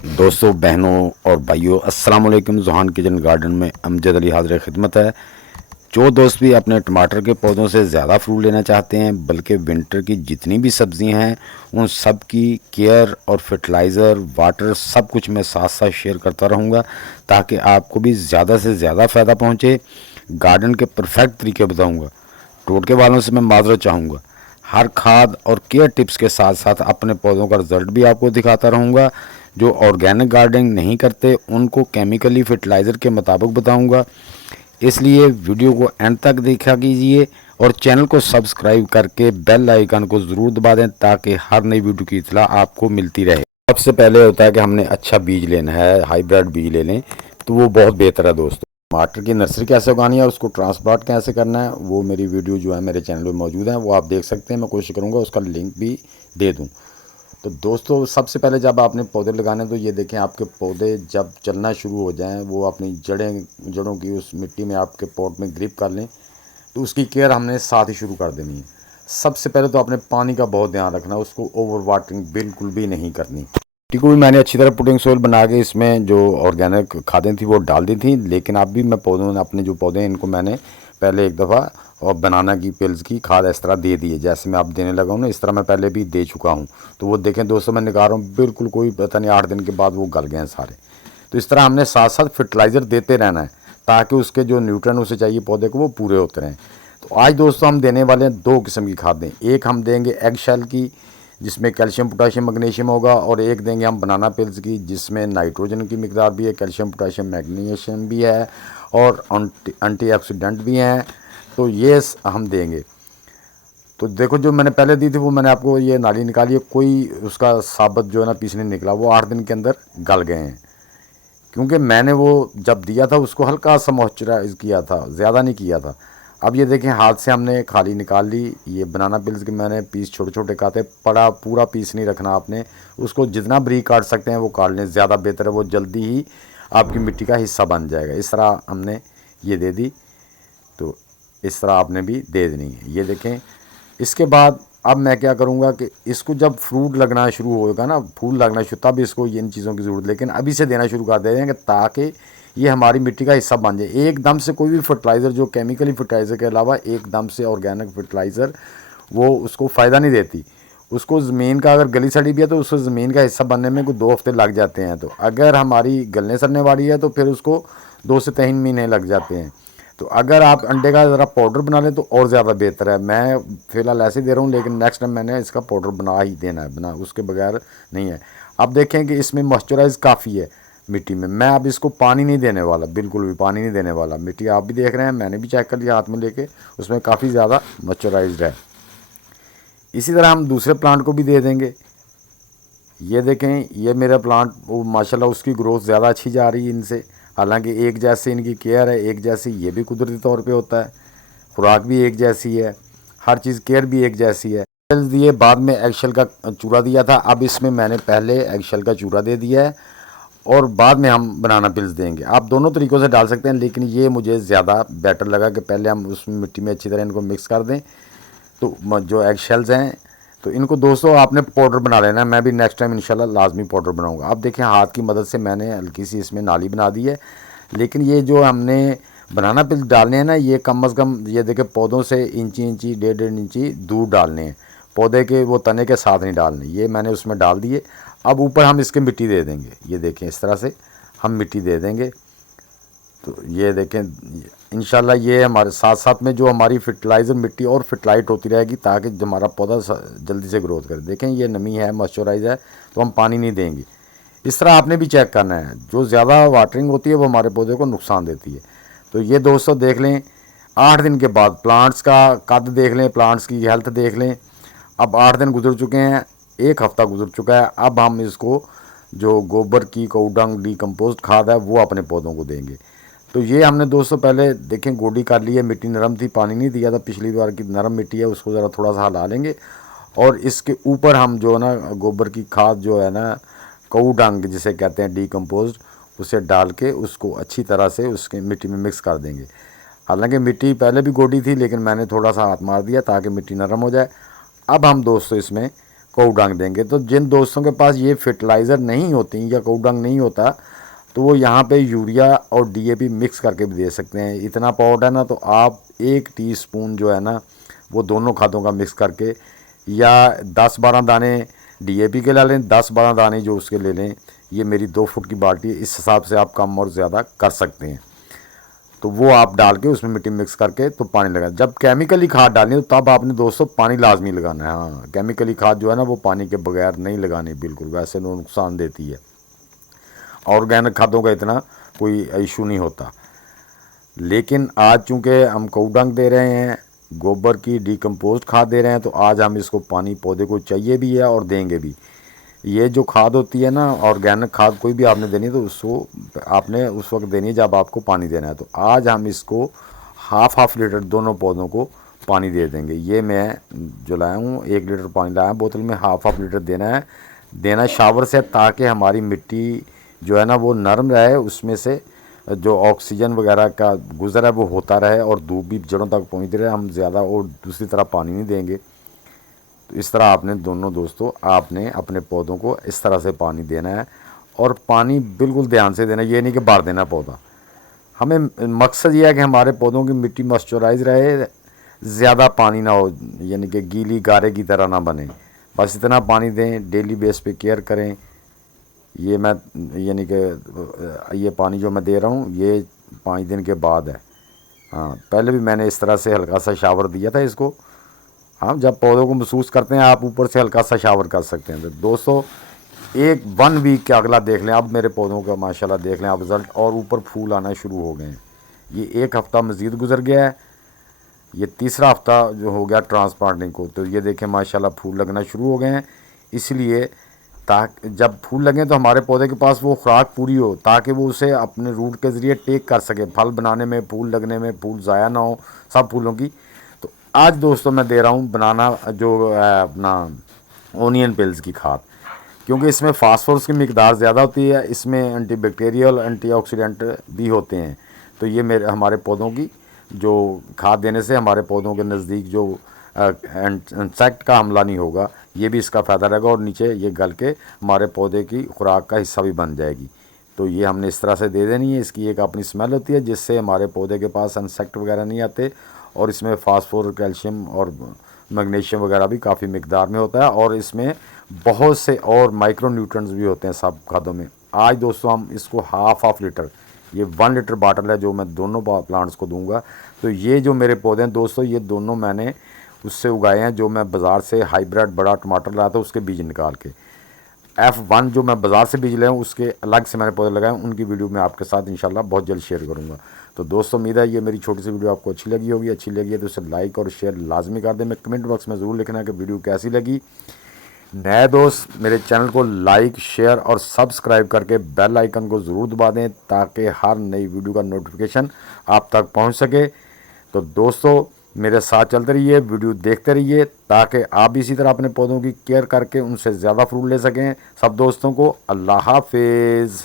दोस्तों, बहनों और भाइयों, अस्सलाम वालेकुम। ज़ुहान किचन गार्डन में अमजद अली हाज़िर खिदमत है। जो दोस्त भी अपने टमाटर के पौधों से ज़्यादा फ्रूट लेना चाहते हैं, बल्कि विंटर की जितनी भी सब्जियां हैं उन सब की केयर और फर्टिलाइज़र, वाटर, सब कुछ मैं साथ साथ शेयर करता रहूँगा ताकि आपको भी ज़्यादा से ज़्यादा फ़ायदा पहुँचे। गार्डन के परफेक्ट तरीके बताऊँगा। टोटके वालों से मैं माजरत चाहूँगा। हर खाद और केयर टिप्स के साथ साथ अपने पौधों का रिजल्ट भी आपको दिखाता रहूँगा। जो ऑर्गेनिक गार्डनिंग नहीं करते उनको केमिकली फर्टिलाइज़र के मुताबिक बताऊँगा। इसलिए वीडियो को एंड तक देखा कीजिए और चैनल को सब्सक्राइब करके बेल आइकन को ज़रूर दबा दें ताकि हर नई वीडियो की इत्तला आपको मिलती रहे। सबसे पहले होता है कि हमने अच्छा बीज लेना है, हाइब्रिड बीज ले लें तो वो बहुत बेहतर है दोस्तों। टमाटर की नर्सरी कैसे उगानी है, उसको ट्रांसप्लांट कैसे करना है, वो मेरी वीडियो जो है मेरे चैनल में मौजूद है, वो आप देख सकते हैं। मैं कोशिश करूँगा उसका लिंक भी दे दूँ। तो दोस्तों, सबसे पहले जब आपने पौधे लगाने तो ये देखें, आपके पौधे जब चलना शुरू हो जाएं, वो अपनी जड़ों की उस मिट्टी में आपके पॉट में ग्रिप कर लें, तो उसकी केयर हमने साथ ही शुरू कर देनी है। सबसे पहले तो आपने पानी का बहुत ध्यान रखना है, उसको ओवर वाटरिंग बिल्कुल भी नहीं करनी। मिट्टी को भी मैंने अच्छी तरह पुडिंग सोइल बना के इसमें जो ऑर्गेनिक खादें थी वो डाल दी थी, लेकिन अब भी मैं पौधों अपने जो पौधे हैं इनको मैंने पहले एक दफ़ा और बनाना की पिल्स की खाद इस तरह दे दी है। जैसे मैं अब देने लगा हूँ ना, इस तरह मैं पहले भी दे चुका हूँ। तो वो देखें दोस्तों, मैं निकाल रहा हूँ, बिल्कुल कोई पता नहीं 8 दिन के बाद वो गल गए हैं सारे। तो इस तरह हमने साथ साथ फर्टिलाइज़र देते रहना है ताकि उसके जो न्यूट्रिएंट उसे चाहिए पौधे को वो पूरे होते रहें। तो आज दोस्तों हम देने वाले हैं 2 किस्म की खादें। एक हम देंगे एग शेल की, जिसमें कैल्शियम, पोटाशियम, मैग्नीशियम होगा, और एक देंगे हम बनाना पिल्स की, जिसमें नाइट्रोजन की मिकदार भी है, कैल्शियम, पोटाशियम, मैग्नीशियम भी है और एंटीऑक्सीडेंट भी हैं। तो ये हम देंगे। तो देखो, जो मैंने पहले दी थी वो मैंने आपको ये नाली निकाली है, कोई उसका साबुत जो है ना पीस नहीं निकला, वो 8 दिन के अंदर गल गए हैं। क्योंकि मैंने वो जब दिया था उसको हल्का सा मॉइस्चराइज किया था, ज़्यादा नहीं किया था। अब ये देखें, हाथ से हमने खाली निकाल ली। ये बनाना पिल्स के मैंने पीस छोटे छोटे काटे, बड़ा पूरा पीस नहीं रखना आपने, उसको जितना बारीक काट सकते हैं वो काट लें, ज़्यादा बेहतर है, वो जल्दी ही आपकी मिट्टी का हिस्सा बन जाएगा। इस तरह हमने ये दे दी, तो इस तरह आपने भी दे देनी है। ये देखें, इसके बाद अब मैं क्या करूँगा कि इसको जब फ्रूट लगना शुरू होगा ना, फूल लगना शुरू, तब इसको इन चीज़ों की ज़रूरत, लेकिन अभी से देना शुरू कर देंगे ताकि ये हमारी मिट्टी का हिस्सा बन जाए। एकदम से कोई भी फर्टिलाइज़र जो केमिकली फर्टिलाइज़र के अलावा एकदम से ऑर्गेनिक फर्टिलाइज़र वो उसको फ़ायदा नहीं देती। उसको ज़मीन का अगर गली सड़ी भी है तो उसको ज़मीन का हिस्सा बनने में कोई 2 हफ्ते लग जाते हैं। तो अगर हमारी गलने सड़ने वाली है तो फिर उसको 2 से 3 महीने लग जाते हैं। तो अगर आप अंडे का ज़रा पाउडर बना लें तो और ज़्यादा बेहतर है। मैं फ़िलहाल ऐसे ही दे रहा हूँ, लेकिन नेक्स्ट टाइम मैंने इसका पाउडर बना ही देना है, बना उसके बगैर नहीं है। अब देखें कि इसमें मॉइस्चराइज़ काफ़ी है मिट्टी में। मैं अब इसको पानी नहीं देने वाला, बिल्कुल भी पानी नहीं देने वाला। मिट्टी आप भी देख रहे हैं, मैंने भी चेक कर लिया हाथ में लेके, उसमें काफ़ी ज़्यादा मॉइस्चराइज्ड है। इसी तरह हम दूसरे प्लांट को भी दे देंगे। ये देखें, ये मेरा प्लांट वो माशाल्लाह उसकी ग्रोथ ज़्यादा अच्छी जा रही है इनसे। हालांकि एक जैसे इनकी केयर है, एक जैसी ये भी कुदरती तौर पे होता है, खुराक भी एक जैसी है, हर चीज़ केयर भी एक जैसी है। दिए बाद में एगशेल का चूरा दिया था, अब इसमें मैंने पहले एगशेल का चूरा दे दिया है और बाद में हम बनाना पिल्स देंगे। आप दोनों तरीक़ों से डाल सकते हैं, लेकिन ये मुझे ज़्यादा बेटर लगा कि पहले हम उस मिट्टी में अच्छी तरह इनको मिक्स कर दें। तो जो एग शेल्स हैं तो इनको दोस्तों आपने पाउडर बना लेना है। मैं भी नेक्स्ट टाइम इंशाल्लाह लाजमी पाउडर बनाऊंगा। अब देखें, हाथ की मदद से मैंने हल्की सी इसमें नाली बना दी है, लेकिन ये जो हमने बनाना पिल डालने हैं ना, ये कम अज़ कम ये देखें पौधों से इंची इंची 1.5 इंची दूर डालने हैं, पौधे के वो तने के साथ नहीं डालने। ये मैंने उसमें डाल दिए। अब ऊपर हम इसके मिट्टी दे देंगे। ये देखें, इस तरह से हम मिट्टी दे देंगे। तो ये देखें, इंशाल्लाह ये हमारे साथ साथ में जो हमारी फर्टिलाइज़र मिट्टी और फर्टिलाइट होती रहेगी ताकि जो हमारा पौधा जल्दी से ग्रोथ करे। देखें, ये नमी है, मॉइस्चराइज है, तो हम पानी नहीं देंगे। इस तरह आपने भी चेक करना है। जो ज़्यादा वाटरिंग होती है वो हमारे पौधे को नुकसान देती है। तो ये दोस्तों देख लें, 8 दिन के बाद प्लांट्स का कद देख लें, प्लांट्स की हेल्थ देख लें। अब 8 दिन गुजर चुके हैं, 1 हफ़्ता गुजर चुका है। अब हम इसको जो गोबर की काऊ डीकम्पोस्ट खाद है वो अपने पौधों को देंगे। तो ये हमने दोस्तों पहले देखें गोडी कर ली है, मिट्टी नरम थी, पानी नहीं दिया था पिछली बार की, नरम मिट्टी है, उसको ज़रा थोड़ा सा हिला लेंगे और इसके ऊपर हम जो है ना गोबर की खाद जो है ना, काऊ डंग जिसे कहते हैं डीकम्पोज्ड, उसे डाल के उसको अच्छी तरह से उसके मिट्टी में मिक्स कर देंगे। हालांकि मिट्टी पहले भी गोडी थी, लेकिन मैंने थोड़ा सा हाथ मार दिया ताकि मिट्टी नरम हो जाए। अब हम दोस्तों इसमें काऊ देंगे। तो जिन दोस्तों के पास ये फर्टिलाइज़र नहीं होती या काऊ नहीं होता तो वो यहाँ पे यूरिया और डीएपी मिक्स करके भी दे सकते हैं। इतना पाउडर है ना, तो आप 1 टीस्पून जो है ना वो दोनों खादों का मिक्स करके, या 10-12 दाने डीएपी के ले लें, 10-12 दाने जो उसके ले लें। ये मेरी 2 फुट की बाल्टी है, इस हिसाब से आप कम और ज़्यादा कर सकते हैं। तो वो आप डाल के उसमें मिट्टी मिक्स करके तो पानी लगा। जब केमिकली खाद डालनी है तो तब आपने दोस्तों पानी लाजमी लगाना है। हाँ, केमिकली खाद जो है ना वो पानी के बगैर नहीं लगानी बिल्कुल, वैसे वो नुकसान देती है। ऑर्गेनिक खादों का इतना कोई इशू नहीं होता। लेकिन आज चूँकि हम काऊ दे रहे हैं, गोबर की डिकम्पोस्ट खाद दे रहे हैं, तो आज हम इसको पानी पौधे को चाहिए भी है और देंगे भी। ये जो खाद होती है ना, ऑर्गेनिक खाद कोई भी आपने देनी है तो उसको आपने उस वक्त देनी है जब आपको पानी देना है। तो आज हम इसको हाफ लीटर दोनों पौधों को पानी दे देंगे। ये मैं जो लाया हूँ 1 लीटर पानी लाया बोतल में, हाफ लीटर देना शावर से, ताकि हमारी मिट्टी जो है ना वो नरम रहे, उसमें से जो ऑक्सीजन वगैरह का गुज़र है वो होता रहे और धूप भी जड़ों तक पहुँचती रहे। हम ज़्यादा और दूसरी तरह पानी नहीं देंगे। तो इस तरह आपने दोनों दोस्तों आपने अपने पौधों को इस तरह से पानी देना है, और पानी बिल्कुल ध्यान से देना, ये नहीं कि बार देना पौधा। हमें मकसद ये है कि हमारे पौधों की मिट्टी मॉइस्चराइज रहे, ज़्यादा पानी ना हो, यानी कि गीली गारे की तरह ना बने। बस इतना पानी दें, डेली बेस पे केयर करें। ये मैं यानी कि ये पानी जो मैं दे रहा हूँ ये 5 दिन के बाद है। हाँ, पहले भी मैंने इस तरह से हल्का सा शावर दिया था इसको। हाँ, जब पौधों को महसूस करते हैं आप ऊपर से हल्का सा शावर कर सकते हैं। तो दोस्तों 1 वीक के अगला देख लें, अब मेरे पौधों का माशाल्लाह देख लें आप रिज़ल्ट, और ऊपर फूल आना शुरू हो गए हैं। ये 1 हफ़्ता मज़ीद गुजर गया है, ये तीसरा हफ़्ता जो हो गया ट्रांसप्लांटिंग को। तो ये देखें माशाल्लाह फूल लगना शुरू हो गए हैं। इसलिए ताकि जब फूल लगें तो हमारे पौधे के पास वो खुराक पूरी हो, ताकि वो उसे अपने रूट के ज़रिए टेक कर सके, फल बनाने में, फूल लगने में, फूल ज़ाया ना हो सब फूलों की। तो आज दोस्तों मैं दे रहा हूँ बनाना जो अपना ओनियन पिल्स की खाद, क्योंकि इसमें फास्फोरस की मिकदार ज़्यादा होती है, इसमें एंटीबैक्टीरियल एंटीऑक्सीडेंट भी होते हैं। तो ये हमारे पौधों की जो खाद देने से हमारे पौधों के नज़दीक जो इंसेक्ट का हमला नहीं होगा, ये भी इसका फ़ायदा रहेगा, और नीचे ये गल के हमारे पौधे की खुराक का हिस्सा भी बन जाएगी। तो ये हमने इस तरह से दे देनी है। इसकी एक अपनी स्मेल होती है जिससे हमारे पौधे के पास इंसेक्ट वगैरह नहीं आते, और इसमें फास्फोर, कैल्शियम और मैग्नीशियम वगैरह भी काफ़ी मिकदार में होता है, और इसमें बहुत से और माइक्रो न्यूट्रिएंट्स भी होते हैं सब खादों में। आज दोस्तों हम इसको हाफ लीटर, ये 1 लीटर बाटल है जो मैं दोनों प्लांट्स को दूंगा। तो ये जो मेरे पौधे हैं दोस्तों, ये दोनों मैंने उससे उगाए हैं जो मैं बाज़ार से हाइब्रिड बड़ा टमाटर लाया था उसके बीज निकाल के। F1 जो मैं बाज़ार से बीज लाया हूँ उसके अलग से मैंने पौधे लगाए हैं, उनकी वीडियो मैं आपके साथ इंशाल्लाह बहुत जल्द शेयर करूँगा। तो दोस्तों उम्मीद है ये मेरी छोटी सी वीडियो आपको अच्छी लगी होगी। अच्छी लगी है तो उसे लाइक और शेयर लाजमी कर दें। मैं कमेंट बॉक्स में ज़रूर लिखना कि वीडियो कैसी लगी। नए दोस्त मेरे चैनल को लाइक, शेयर और सब्सक्राइब करके बेल आइकन को ज़रूर दबा दें, ताकि हर नई वीडियो का नोटिफिकेशन आप तक पहुंच सके। तो दोस्तों मेरे साथ चलते रहिए, वीडियो देखते रहिए, ताकि आप भी इसी तरह अपने पौधों की केयर करके उनसे ज़्यादा फ्रूट ले सकें। सब दोस्तों को अल्लाह हाफिज़।